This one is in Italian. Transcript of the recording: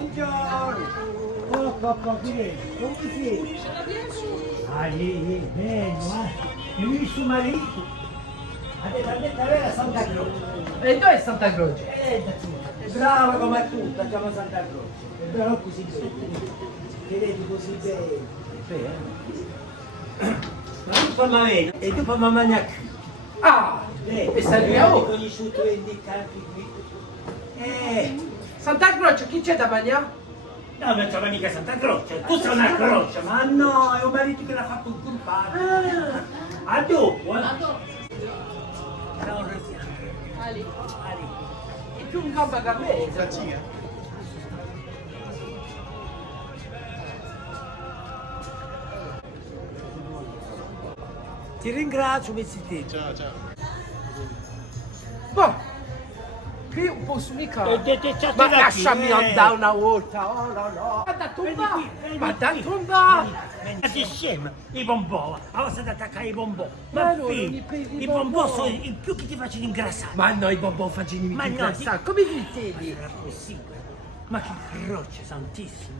Buongiorno. Oh, papà, come sei? Ah, bello, E lui suo marito? Ha detto avere Santa Croce. E dove è Santa Croce? È brava come tu, la chiama Santa Croce. È brava così bene. Che vedi così bene. Ma tu fammi bene, e tu fammi mangiare qui. Ah! E stai a ora? Conosciuto e indicato qui. Santa Croce, chi c'è da mangiare? No, non c'è mica Santa Croce, tu sei una croce, ma no, è un marito che l'ha fatto un culpato. A dopo, A dopo. Ciao Rosiana. Ali. È più un gamba che me. Ti ringrazio, Messitetti. Ciao, ciao. Boh! Qui non posso mica. C'è Ma lasciami andare una volta, oh no no! Vada a tomba! Vada a tomba! Ma sei scema, i bonbon, allora state attaccare i bonbon. Ma Ma no, figlio, non mi prendi i i bonbon bonbon. sono il più che ti faccio ingrassare. Ma no, i bonbon faccini Ma mi no, interessano. Come li tieni? Non era possibile. Ma che croce santissimo.